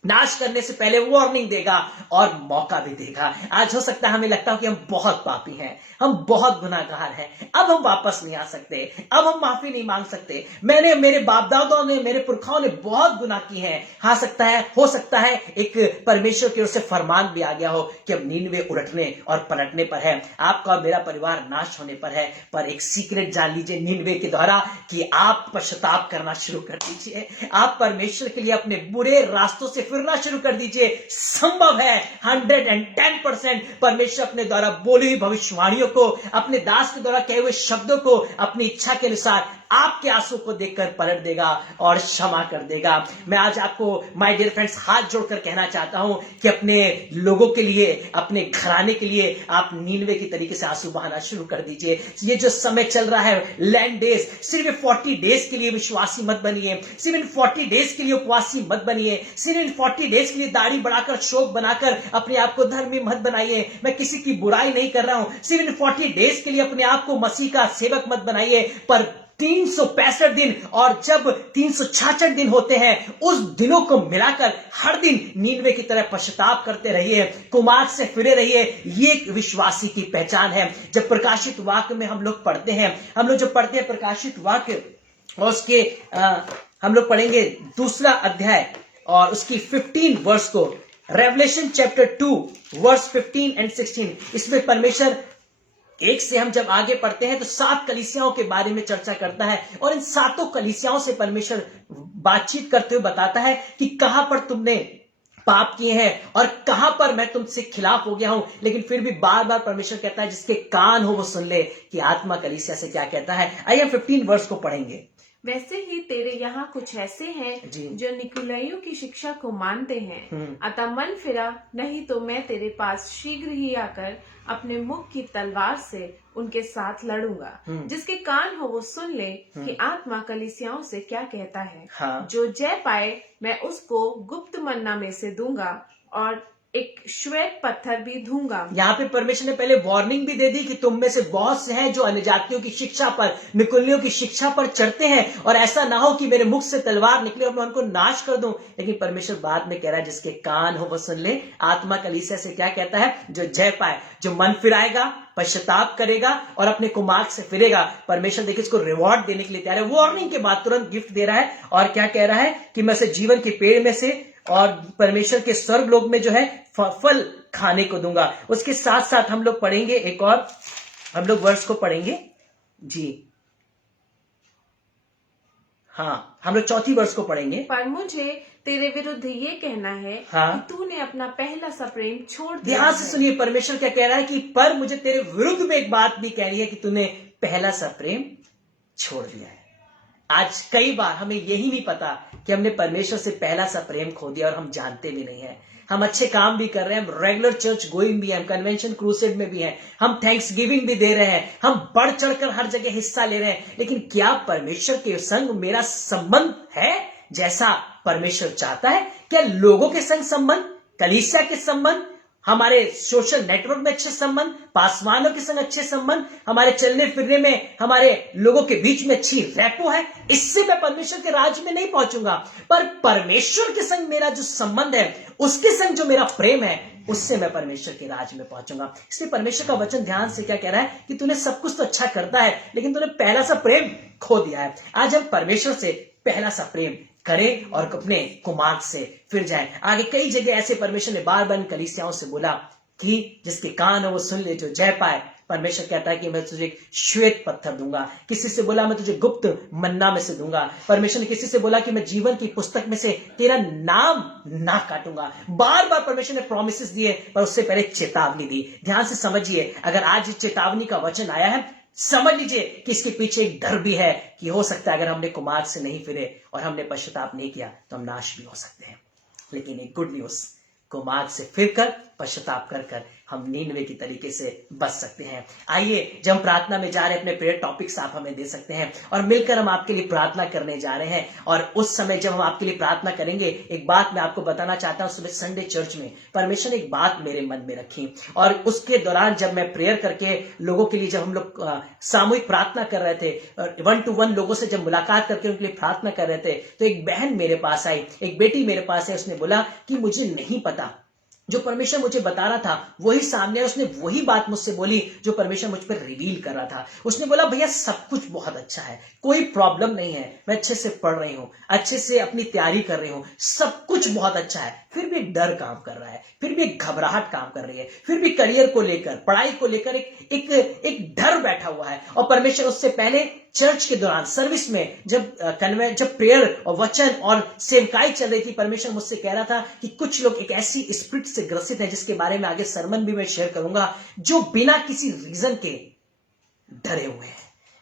नाश करने से पहले वार्निंग देगा और मौका भी देगा। आज हो सकता है हमें लगता हो कि हम बहुत पापी हैं, हम बहुत गुनाहगार हैं, अब हम वापस नहीं आ सकते, अब हम माफी नहीं मांग सकते, मेरे बाप दादाओं ने, मेरे पुरखाओं ने बहुत गुनाह किए हैं। हो सकता है एक परमेश्वर की ओर से फरमान भी आ गया हो कि अब नीनवे उलटने और पलटने पर है, आपका और मेरा परिवार नाश होने पर है। पर एक सीक्रेट जान लीजिए नीनवे के द्वारा कि आप पश्चाताप करना शुरू कर दीजिए, आप परमेश्वर के लिए अपने बुरे रास्तों से फिरना शुरू कर दीजिए। संभव है 110% परमेश्वर अपने द्वारा बोली हुई भविष्यवाणियों को, अपने दास के द्वारा कहे हुए शब्दों को अपनी इच्छा के अनुसार आपके आंसू को देखकर पलट देगा और क्षमा कर देगा। मैं आज आपको माय डियर फ्रेंड्स हाथ जोड़कर कहना चाहता हूं कि अपने लोगों के लिए, अपने घराने के लिए आप नीनवे की तरीके से आंसू बहाना शुरू कर दीजिए। ये जो समय चल रहा है लैंड डेज, सिर्फ 40 डेज के लिए विश्वासी मत बनिए, सिर्फ 40 डेज के लिए उपवासी मत बनिए, सिर्फ 40 डेज के लिए दाढ़ी बढ़ाकर शोक बनाकर अपने आप को धर्मी मत बनाइए। मैं किसी की बुराई नहीं कर रहा हूं, सिर्फ 40 डेज के लिए अपने आप को मसीह का सेवक मत बनाइए, पर 365 दिन और जब 366 दिन होते हैं उस दिनों को मिलाकर हर दिन नीनवे की तरह पश्चाताप करते रहिए, कुमार्ग से फिरे रहिए। ये विश्वासी की पहचान है। जब प्रकाशित वाक्य में हम लोग पढ़ते हैं, प्रकाशित वाक्य और उसके हम लोग पढ़ेंगे 2 अध्याय और उसकी 15 वर्ष को, रेवलेशन चैप्टर 2 वर्स 15 एंड 16। इसमें परमेश्वर एक से हम जब आगे पढ़ते हैं तो 7 कलीसियाओं के बारे में चर्चा करता है और इन 7 कलीसियाओं से परमेश्वर बातचीत करते हुए बताता है कि कहां पर तुमने पाप किए हैं और कहां पर मैं तुमसे खिलाफ हो गया हूं। लेकिन फिर भी बार बार परमेश्वर कहता है जिसके कान हो वो सुन ले कि आत्मा कलीसिया से क्या कहता है। आइए 15 वर्ष को पढ़ेंगे। वैसे ही तेरे यहाँ कुछ ऐसे हैं जो निकुलाइयों की शिक्षा को मानते हैं, अतः मन फिरा, नहीं तो मैं तेरे पास शीघ्र ही आकर अपने मुख की तलवार से उनके साथ लड़ूंगा। जिसके कान हो वो सुन ले कि आत्मा कलीसियाओं से क्या कहता है। हाँ। जो जय पाए मैं उसको गुप्त मन्ना में से दूंगा और एक श्वेत पत्थर भी दूंगा। यहाँ पे परमेश्वर ने पहले वार्निंग भी दे दी कि तुम में से बहुत से हैं जो अन्य जातियों की शिक्षा पर, निकुलियों की शिक्षा पर चढ़ते हैं और ऐसा ना हो कि मेरे मुख से तलवार निकले और मैं उनको नाश कर दूं। लेकिन परमेश्वर बाद में कह रहा है जिसके कान हो वो सुन ले, आत्मा कलीसिया से क्या कहता है। जो जय पाए, जो मन फिराएगा, पश्चाताप करेगा और अपने कुमार्ग से फिरेगा, परमेश्वर देखिए इसको रिवॉर्ड देने के लिए तैयार है। वार्निंग के बाद तुरंत गिफ्ट दे रहा है और क्या कह रहा है कि मैं उसे जीवन के पेड़ में से और परमेश्वर के स्वर्ग लोक में जो है फल खाने को दूंगा। उसके साथ साथ हम लोग पढ़ेंगे एक और, हम लोग वर्ष को पढ़ेंगे जी। हाँ, हम लोग 4 वर्ष को पढ़ेंगे। पर मुझे तेरे विरुद्ध ये कहना है कि तूने अपना पहला सा प्रेम छोड़ दिया। ध्यान से सुनिए परमेश्वर क्या कह रहा है कि पर मुझे तेरे विरुद्ध में एक बात भी कह रही है कि तूने पहला सा प्रेम छोड़ दिया है। आज कई बार हमें यही नहीं पता कि हमने परमेश्वर से पहला सा प्रेम खो दिया और हम जानते भी नहीं है। हम अच्छे काम भी कर रहे हैं, हम रेगुलर चर्च गोइंग भी हैं, हम कन्वेंशन क्रूसेड में भी हैं, हम थैंक्स गिविंग भी दे रहे हैं, हम बढ़ चढ़कर हर जगह हिस्सा ले रहे हैं। लेकिन क्या परमेश्वर के संग मेरा संबंध है जैसा परमेश्वर चाहता है? क्या लोगों के संग संबंध, कलीसिया के संबंध, हमारे सोशल नेटवर्क में अच्छे संबंध, पासवानों के संग अच्छे संबंध, हमारे चलने फिरने में हमारे लोगों के बीच में अच्छी रैपो है, इससे मैं परमेश्वर के राज्य में नहीं पहुंचूंगा। पर परमेश्वर के संग मेरा जो संबंध है, उसके संग जो मेरा प्रेम है, उससे मैं परमेश्वर के राज्य में पहुंचूंगा। इसलिए परमेश्वर का वचन ध्यान से क्या कह रहा है कि तूने सब कुछ तो अच्छा करता है लेकिन तूने पहला सा प्रेम खो दिया है। आज हम परमेश्वर से पहला सा प्रेम करें और अपने कुमार्ग से फिर जाएं। आगे कई जगह ऐसे परमेश्वर ने बार बार कलीसियाओं से बोला कि जिसके कान हो वो सुन ले, जो जय पाए परमेश्वर कहता है कि मैं तुझे एक श्वेत पत्थर दूंगा। किसी से बोला मैं तुझे गुप्त मन्ना में से दूंगा। परमेश्वर ने किसी से बोला कि मैं जीवन की पुस्तक में से तेरा नाम ना काटूंगा। बार बार परमेश्वर ने प्रॉमिसेस दिए, पर उससे पहले चेतावनी दी। ध्यान से समझिए, अगर आज इस चेतावनी का वचन आया है, समझ लीजिए कि इसके पीछे एक डर भी है कि हो सकता है अगर हमने कुमार्ग से नहीं फिरे और हमने पश्चाताप नहीं किया तो हम नाश भी हो सकते हैं। लेकिन एक गुड न्यूज, कुमार्ग से फिरकर पश्चाताप कर कर हम 99 की तरीके से बच सकते हैं। आइए, जब हम प्रार्थना में जा रहे हैं, अपने प्रेयर टॉपिक्स आप हमें दे सकते हैं और मिलकर हम आपके लिए प्रार्थना करने जा रहे हैं। और उस समय जब हम आपके लिए प्रार्थना करेंगे, एक बात मैं आपको बताना चाहता हूं। सुबह संडे चर्च में परमेश्वर ने एक बात मेरे मन में रखी और उसके दौरान जब मैं प्रेयर करके लोगों के लिए, जब हम लोग सामूहिक प्रार्थना कर रहे थे, 1 to 1 लोगों से जब मुलाकात करके उनके लिए प्रार्थना कर रहे थे, तो एक बहन मेरे पास आई, एक बेटी मेरे पास है। उसने बोला कि मुझे नहीं पता, जो परमेश्वर मुझे बता रहा था वही सामने है। उसने वही बात मुझसे बोली जो परमेश्वर मुझ पर रिवील कर रहा था। उसने बोला भैया सब कुछ बहुत अच्छा है, कोई प्रॉब्लम नहीं है, मैं अच्छे से पढ़ रही हूं, अच्छे से अपनी तैयारी कर रही हूं, सब कुछ बहुत अच्छा है, फिर भी एक डर काम कर रहा है, फिर भी एक घबराहट काम कर रही है, फिर भी करियर को लेकर, पढ़ाई को लेकर एक डर बैठा हुआ है। और परमेश्वर उससे पहले चर्च के दौरान सर्विस में जब प्रेयर और वचन और सेवकाई चल रही थी, परमेश्वर मुझसे कह रहा था कि कुछ लोग एक ऐसी स्पिरिट से ग्रसित हैं, जिसके बारे में आगे सरमन भी मैं शेयर करूंगा, जो बिना किसी रीजन के डरे हुए हैं,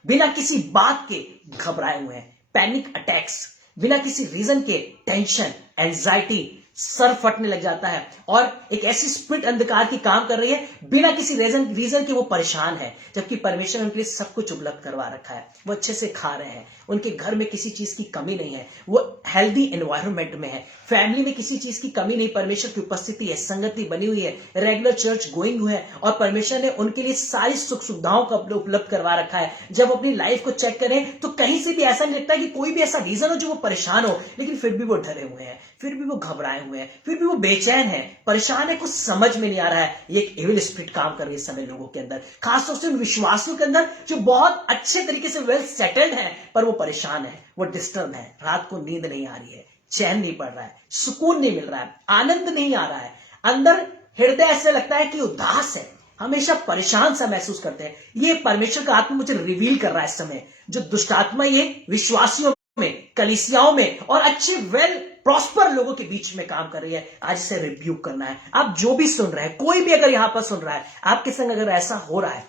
बिना किसी बात के घबराए हुए हैं, पैनिक अटैक्स, बिना किसी रीजन के टेंशन, एंजाइटी, सर फटने लग जाता है और एक ऐसी स्पिरिट अंधकार की काम कर रही है, बिना किसी रीजन के वो परेशान है, जबकि परमेश्वर उनके लिए सब कुछ उपलब्ध करवा रखा है। वो अच्छे से खा रहे हैं, उनके घर में किसी चीज की कमी नहीं है, वो हेल्दी एनवायरनमेंट में है, फैमिली में किसी चीज की कमी नहीं, परमेश्वर की उपस्थिति है, संगति बनी हुई है, रेगुलर चर्च गोइंग हुए हैं और परमेश्वर ने उनके लिए सारी सुख सुविधाओं का उपलब्ध करवा रखा है। जब अपनी लाइफ को चेक करें तो कहीं से भी ऐसा नहीं लगता कि कोई भी ऐसा रीजन हो जो वो परेशान हो, लेकिन फिर भी वो डरे हुए हैं, फिर भी वो घबराए हुए हैं, फिर भी वो बेचैन है, परेशान है, कुछ समझ में नहीं आ रहा है। ये एक एविल स्पिरिट काम कर रही है इस समय लोगों के अंदर, खासतौर से उन विश्वासियों के अंदर जो बहुत अच्छे तरीके से वेल सेटल्ड है, पर वो परेशान है, वो डिस्टर्ब है, रात को नींद नहीं आ रही है, चैन नहीं पड़ रहा है, सुकून नहीं मिल रहा है, आनंद नहीं आ रहा है, अंदर हृदय ऐसे लगता है कि उदास है, हमेशा परेशान सा महसूस करते हैं। ये परमेश्वर का आत्मा मुझे रिवील कर रहा है इस समय, जो दुष्ट आत्मा ये विश्वासियों में, कलीसियाओं में और अच्छे वेल प्रॉस्पर लोगों के बीच में काम कर रही है। आज इसे रिब्यूक करना है। आप जो भी सुन रहे हैं, कोई भी अगर यहां पर सुन रहा है, आपके संग अगर ऐसा हो रहा है,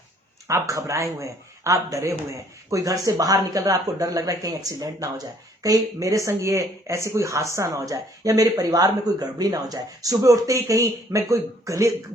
आप घबराए हुए हैं, आप डरे हुए हैं, कोई घर से बाहर निकल रहा है, आपको डर लग रहा है कहीं एक्सीडेंट ना हो जाए, कहीं मेरे संग ये ऐसे कोई हादसा ना हो जाए, या मेरे परिवार में कोई गड़बड़ी ना हो जाए, सुबह उठते ही कहीं मैं कोई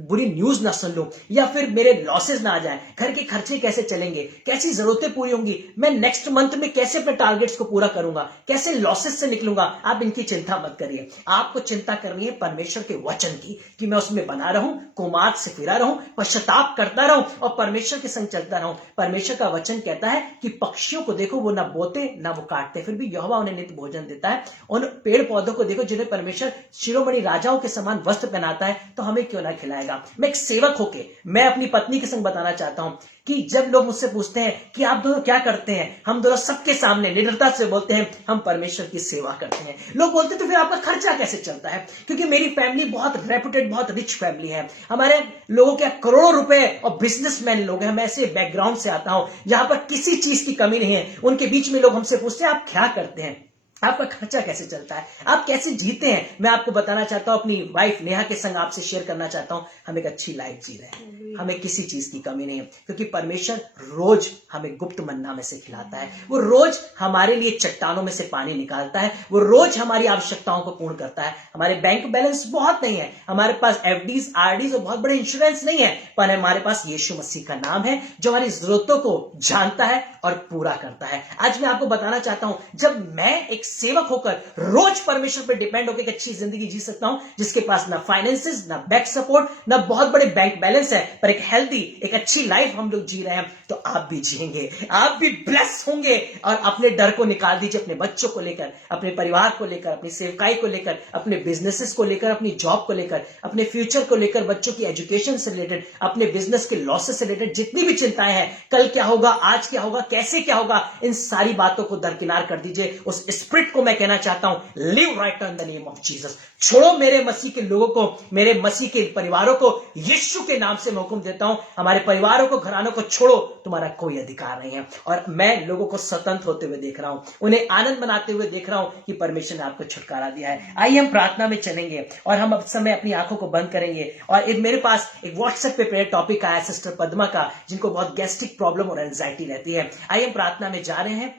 बुरी न्यूज ना सुन लूं, या फिर मेरे लॉसेस ना आ जाए, घर के खर्चे कैसे चलेंगे, कैसी जरूरतें पूरी होंगी, मैं नेक्स्ट मंथ में कैसे अपने टारगेट्स को पूरा करूंगा, कैसे लॉसेस से निकलूंगा, आप इनकी चिंता मत करिए। आपको चिंता करनी है परमेश्वर के वचन की, कि मैं उसमें बना रहूं, कुमार्ग से फिरा रहूं, पश्चाताप करता रहूं और परमेश्वर के संग चलता रहूं। परमेश्वर का वचन कहता है कि पक्षियों को देखो, वो ना बोते ना वो काटते, फिर भी यहोवा उन्हें नित्य भोजन देता है। उन पेड़ पौधों को देखो जिन्हें परमेश्वर शिरोमणि राजाओं के समान वस्त्र पहनाता है, तो हमें क्यों ना खिलाएगा। मैं एक सेवक होके मैं अपनी पत्नी के संग बताना चाहता हूं कि जब लोग मुझसे पूछते हैं कि आप दोनों क्या करते हैं, हम दोनों सबके सामने निडरता से बोलते हैं हम परमेश्वर की सेवा करते हैं। लोग बोलते हैं तो फिर आपका खर्चा कैसे चलता है, क्योंकि मेरी फैमिली बहुत रेपुटेड, बहुत रिच फैमिली है, हमारे लोगों के करोड़ों रुपए और बिजनेसमैन लोग हैं, मैं ऐसे बैकग्राउंड से आता हूं जहां पर किसी चीज की कमी नहीं है। उनके बीच में लोग हमसे पूछते हैं आप क्या करते हैं, आपका खर्चा कैसे चलता है, आप कैसे जीते हैं। मैं आपको बताना चाहता हूं, अपनी वाइफ नेहा के संग आपसे शेयर करना चाहता हूं, हम एक अच्छी लाइफ जी रहे हैं, हमें किसी चीज की कमी नहीं है, क्योंकि परमेश्वर रोज हमें गुप्त मन्ना में से खिलाता है, वो रोज हमारे लिए चट्टानों में से पानी निकालता है, वो रोज हमारी आवश्यकताओं को पूर्ण करता है। हमारे बैंक बैलेंस बहुत नहीं है, हमारे पास एफडीज, आरडीज और बहुत बड़े इंश्योरेंस नहीं है, पर हमारे पास यीशु मसीह का नाम है जो हमारी जरूरतों को जानता है और पूरा करता है। आज मैं आपको बताना चाहता हूं, जब मैं एक सेवक होकर रोज परमेश्वर पर डिपेंड होकर एक अच्छी जिंदगी जी सकता हूं, जिसके पास ना फाइनेंसेस, ना बैक सपोर्ट, ना बहुत बड़े बैंक बैलेंस है, पर एक हेल्दी, एक अच्छी लाइफ हम लोग जी रहे हैं, तो आप भी जिएंगे, आप भी ब्लेस होंगे। और अपने डर को निकाल दीजिए, अपने बच्चों को लेकर, अपने परिवार को लेकर, अपनी सेवकाई को लेकर, अपने बिजनेसेस को लेकर, अपनी जॉब को लेकर, अपने फ्यूचर को लेकर, बच्चों की एजुकेशन से रिलेटेड, अपने बिजनेस के लॉसेस से रिलेटेड जितनी भी चिंताएं हैं, कल क्या होगा, आज क्या होगा, कैसे क्या होगा, इन सारी बातों को दरकिनार कर दीजिए। उस स्पिरिट स्पिरिट को मैं कहना चाहता हूं, live right in the name of Jesus. छोड़ो मेरे मसीह के लोगों को, मेरे मसीह के परिवारों को यीशु के नाम से मैं हुक्म देता हूं, हमारे परिवारों को, घरानों को छोड़ो, तुम्हारा कोई अधिकार नहीं है। और मैं लोगों को स्वतंत्र होते हुए देख रहा हूं, उन्हें आनंद मनाते हुए देख रहा हूं कि परमेश्वर ने आपको छुटकारा दिया है। आइए हम प्रार्थना में चलेंगे और हम अब समय अपनी आंखों को बंद करेंगे। और मेरे पास एक व्हाट्सएप पे प्रेयर टॉपिक आया सिस्टर पद्मा का, जिनको बहुत गैस्ट्रिक प्रॉब्लम और एंजाइटी रहती है। आइए हम प्रार्थना में जा रहे हैं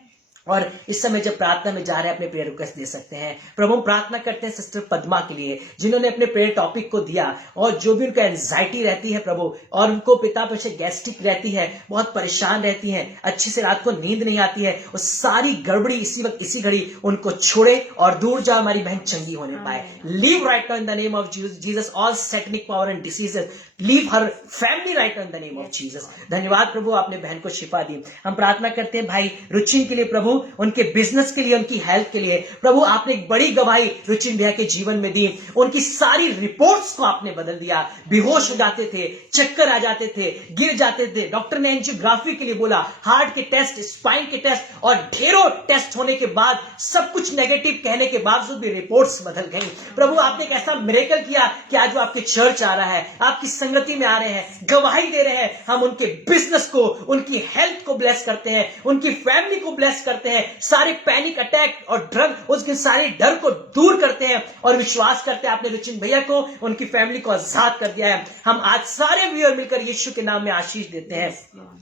और इस समय जब प्रार्थना में जा रहे हैं अपने प्रेयर रिक्वेस्ट दे सकते हैं। प्रभु हम प्रार्थना करते हैं सिस्टर पद्मा के लिए, जिन्होंने अपने प्रेयर टॉपिक को दिया, और जो भी उनका एंजाइटी रहती है प्रभु, और उनको पिता पीछे गैस्ट्रिक रहती है, बहुत परेशान रहती हैं, अच्छे से रात को नींद नहीं आती है, वो सारी गड़बड़ी इसी वक्त इसी घड़ी उनको छोड़े और दूर जा हमारी बहन चंगी होने पाए। Leave right in the name of Jesus all Satanic power and diseases, leave her family right in the name of Jesus. धन्यवाद प्रभु, आपने बहन को शिफा दी। हम प्रार्थना करते हैं भाई रुचिन के लिए प्रभु, उनके बिजनेस के लिए, उनकी हेल्थ के लिए प्रभु, आपने एक बड़ी गवाही रुचिन भैया के जीवन में दी। उनकी सारी रिपोर्ट्स को आपने बदल दिया। बेहोश हो जाते थे, चक्कर आ जाते थे, गिर जाते थे, डॉक्टर ने एंजियोग्राफी के लिए बोला, हार्ट के टेस्ट, स्पाइन के टेस्ट और ढेरों टेस्ट होने के बाद सब कुछ नेगेटिव कहने के बावजूद भी रिपोर्ट्स बदल गई। प्रभु आपने एक ऐसा मिरेकल किया कि आज वो आपके चर्च आ रहा है, आपकी संगति में आ रहे हैं, गवाही दे रहे हैं। हम उनके बिजनेस को, उनकी हेल्थ को ब्लेस करते हैं, उनकी फैमिली को ब्लेस करते हैं, सारे पैनिक अटैक और ड्रग, उसके सारे डर को दूर करते हैं और विश्वास करते हैं आपने रुचिन भैया को, उनकी फैमिली को आजाद कर दिया है। हम आज सारे व्यूअर मिलकर यीशु के नाम में आशीष देते हैं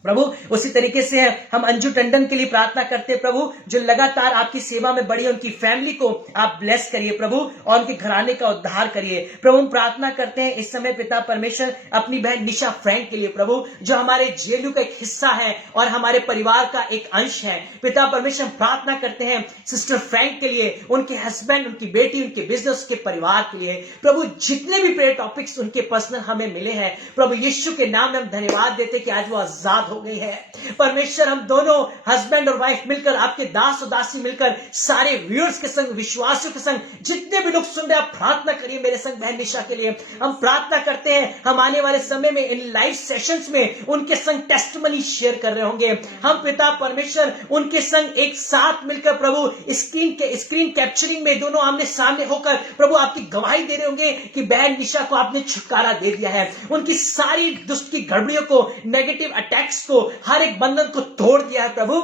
प्रभु। उसी तरीके से हम अंजू टंडन के लिए प्रार्थना करते हैं प्रभु, जो लगातार आपकी सेवा में बढ़ी, उनकी फैमिली को आप ब्लेस करिए प्रभु, और उनके घराने का उद्धार करिए प्रभु। हम प्रार्थना करते हैं इस समय पिता परमेश्वर अपनी बहन निशा फ्रैंक के लिए प्रभु, जो हमारे जेलू का एक हिस्सा है और हमारे परिवार का एक अंश है। पिता परमेश्वर प्रार्थना करते हैं सिस्टर फ्रैंक के लिए, उनके हस्बैंड, उनकी बेटी, उनके बिजनेस के परिवार के लिए प्रभु। जितने भी प्रेयर टॉपिक्स उनके पर्सनल हमें मिले हैं प्रभु, यीशु के नाम में हम धन्यवाद देते कि आज वो आजाद हो गई है परमेश्वर। हम दोनों हस्बैंड और वाइफ मिलकर, आपके दास और दासी मिलकर, सारे व्यूअर्स के संग, विश्वासियों के संग, जितने भी लोग सुन रहे, आप प्रार्थना करिए मेरे संग बहन निशा के लिए। हम प्रार्थना करते हैं हम आने वाले समय में इन लाइव सेशंस में उनके संग टेस्टिमनी शेयर कर रहे होंगे। हम पिता परमेश्वर उनके संग एक साथ मिलकर प्रभु स्क्रीन कैप्चरिंग में दोनों आमने सामने होकर प्रभु आपकी गवाही दे रहे होंगे कि बहन निशा को आपने छुटकारा दे दिया है, उनकी सारी दुष्ट की गड़बड़ियों को, नेगेटिव अटैक्स को, हर एक बंधन को तोड़ दिया है प्रभु,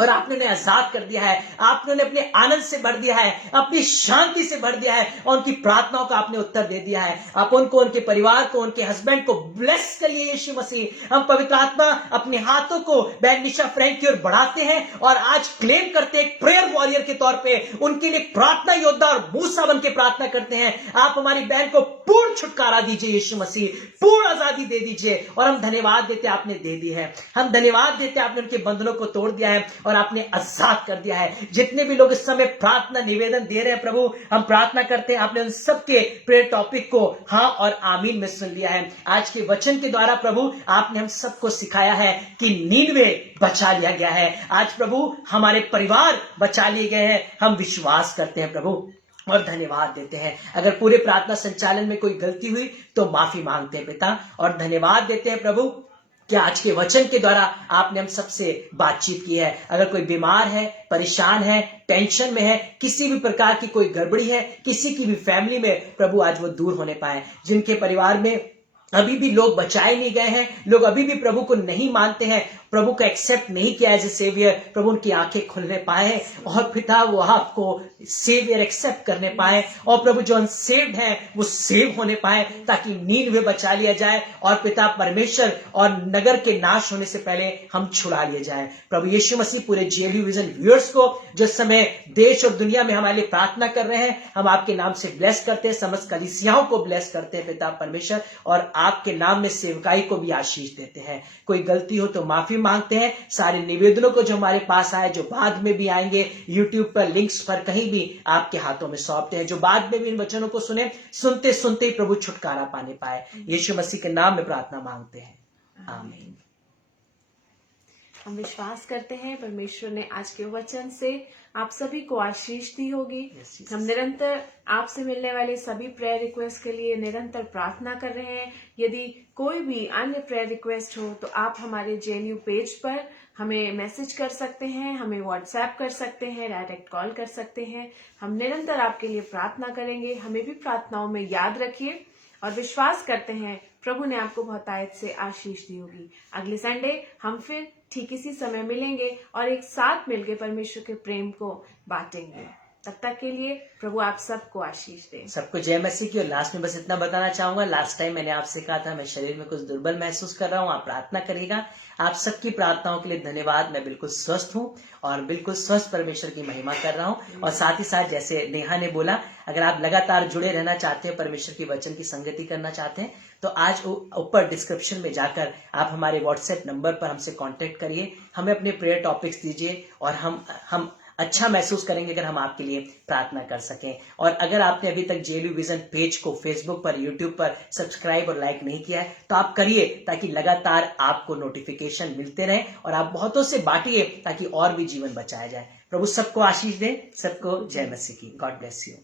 और आपने उन्हें आजाद कर दिया है। आपने उन्हें अपने आनंद से भर दिया है, अपनी शांति से भर दिया है, और उनकी प्रार्थनाओं का आपने उत्तर दे दिया है। आप उनको, उनके परिवार को, उनके हस्बैंड को ब्लेस करिए यीशु मसीह। हम पवित्र आत्मा अपने हाथों को बहन निशा फ्रैंक की ओर बढ़ाते हैं और आज क्लेम करते हैं प्रेयर वॉरियर के तौर पे उनके लिए प्रार्थना योद्धा और मूसा बन के प्रार्थना करते हैं। आप हमारी बहन को पूर्ण छुटकारा दीजिए यीशु मसीह, पूर्ण आजादी दे दीजिए, और हम धन्यवाद देते आपने दे दी है। हम धन्यवाद देते आपने उनके बंधनों को तोड़ दिया है और आपने आजाद कर दिया है। जितने भी लोग इस समय प्रार्थना निवेदन दे रहे हैं प्रभु, हम प्रार्थना करते हैं आपने उन सबके प्रेयर टॉपिक को हाँ और आमीन में सुन लिया है। आज के वचन के द्वारा प्रभु आपने हम सबको सिखाया है कि नीनवे बचा लिया गया है। आज प्रभु हमारे परिवार बचा लिए गए हैं। हम विश्वास करते हैं प्रभु और धन्यवाद देते हैं। अगर पूरे प्रार्थना संचालन में कोई गलती हुई तो माफी मांगते हैं पिता, और धन्यवाद देते हैं प्रभु कि आज के वचन के द्वारा आपने हम सबसे बातचीत की है। अगर कोई बीमार है, परेशान है, टेंशन में है, किसी भी प्रकार की कोई गड़बड़ी है, किसी की भी फैमिली में प्रभु आज वो दूर होने पाए। जिनके परिवार में अभी भी लोग बचाए नहीं गए हैं, लोग अभी भी प्रभु को नहीं मानते हैं, प्रभु को एक्सेप्ट नहीं किया एज ए सेवियर, प्रभु उनकी आंखें खुलने पाए और पिता वो आपको सेवियर एक्सेप्ट करने पाए, और प्रभु जो अनसेव्ड हैं वो सेव होने पाए, ताकि नीनवे बचा लिया जाए और पिता परमेश्वर और नगर के नाश होने से पहले हम छुड़ा लिए जाए। प्रभु यीशु मसीह पूरे जेएलयू विजन व्यूअर्स को जो समय देश और दुनिया में हमारे लिए प्रार्थना कर रहे हैं, हम आपके नाम से ब्लेस करते हैं, समस्त कलीसियाओं को ब्लेस करते हैं पिता परमेश्वर, और आपके नाम में सेवकाई को भी आशीष देते हैं। कोई गलती हो तो माफी मांगते हैं। सारे निवेदनों को जो हमारे पास आए, जो बाद में भी आएंगे यूट्यूब पर, लिंक्स पर, कहीं भी आपके हाथों में सौंपते हैं। जो बाद में भी इन वचनों को सुने, सुनते सुनते ही प्रभु छुटकारा पाने पाए। यीशु मसीह के नाम में प्रार्थना मांगते हैं, आमीन। हम विश्वास करते हैं परमेश्वर ने आज के वचन से आप सभी को आशीष दी होगी। Yes, Jesus. हम निरंतर आपसे मिलने वाले सभी प्रेयर रिक्वेस्ट के लिए निरंतर प्रार्थना कर रहे हैं। यदि कोई भी अन्य प्रेयर रिक्वेस्ट हो तो आप हमारे JLU पेज पर हमें मैसेज कर सकते हैं, हमें व्हाट्सएप कर सकते हैं, डायरेक्ट कॉल कर सकते हैं। हम निरंतर आपके लिए प्रार्थना करेंगे। हमें भी प्रार्थनाओं में याद रखिए और विश्वास करते हैं प्रभु ने आपको बहुत आयत से आशीष दी होगी। अगले संडे हम फिर ठीक इसी समय मिलेंगे और एक साथ मिलकर परमेश्वर के प्रेम को बांटेंगे। तब तक के लिए प्रभु आप सबको आशीष दे। सबको जय मसीह की। और लास्ट में बस इतना बताना चाहूंगा, लास्ट टाइम मैंने आपसे कहा था मैं शरीर में कुछ दुर्बल महसूस कर रहा हूँ, आप प्रार्थना करिएगा। आप सबकी प्रार्थनाओं के लिए धन्यवाद। मैं बिल्कुल स्वस्थ हूँ और बिल्कुल स्वस्थ परमेश्वर की महिमा कर रहा हूँ। और साथ ही साथ जैसे नेहा ने बोला, अगर आप लगातार जुड़े रहना चाहते हैं, परमेश्वर की वचन की संगति करना चाहते हैं, तो आज ऊपर डिस्क्रिप्शन में जाकर आप हमारे व्हाट्सएप नंबर पर हमसे कांटेक्ट करिए, हमें अपने प्रेयर टॉपिक्स दीजिए और हम अच्छा महसूस करेंगे अगर हम आपके लिए प्रार्थना कर सकें। और अगर आपने अभी तक JLU विजन पेज को फेसबुक पर, यूट्यूब पर सब्सक्राइब और लाइक नहीं किया है तो आप करिए, ताकि लगातार आपको नोटिफिकेशन मिलते रहे और आप बहुतों से बांटिए ताकि और भी जीवन बचाया जाए। प्रभु सबको आशीष दे। सबको जय मसीह की। God bless you.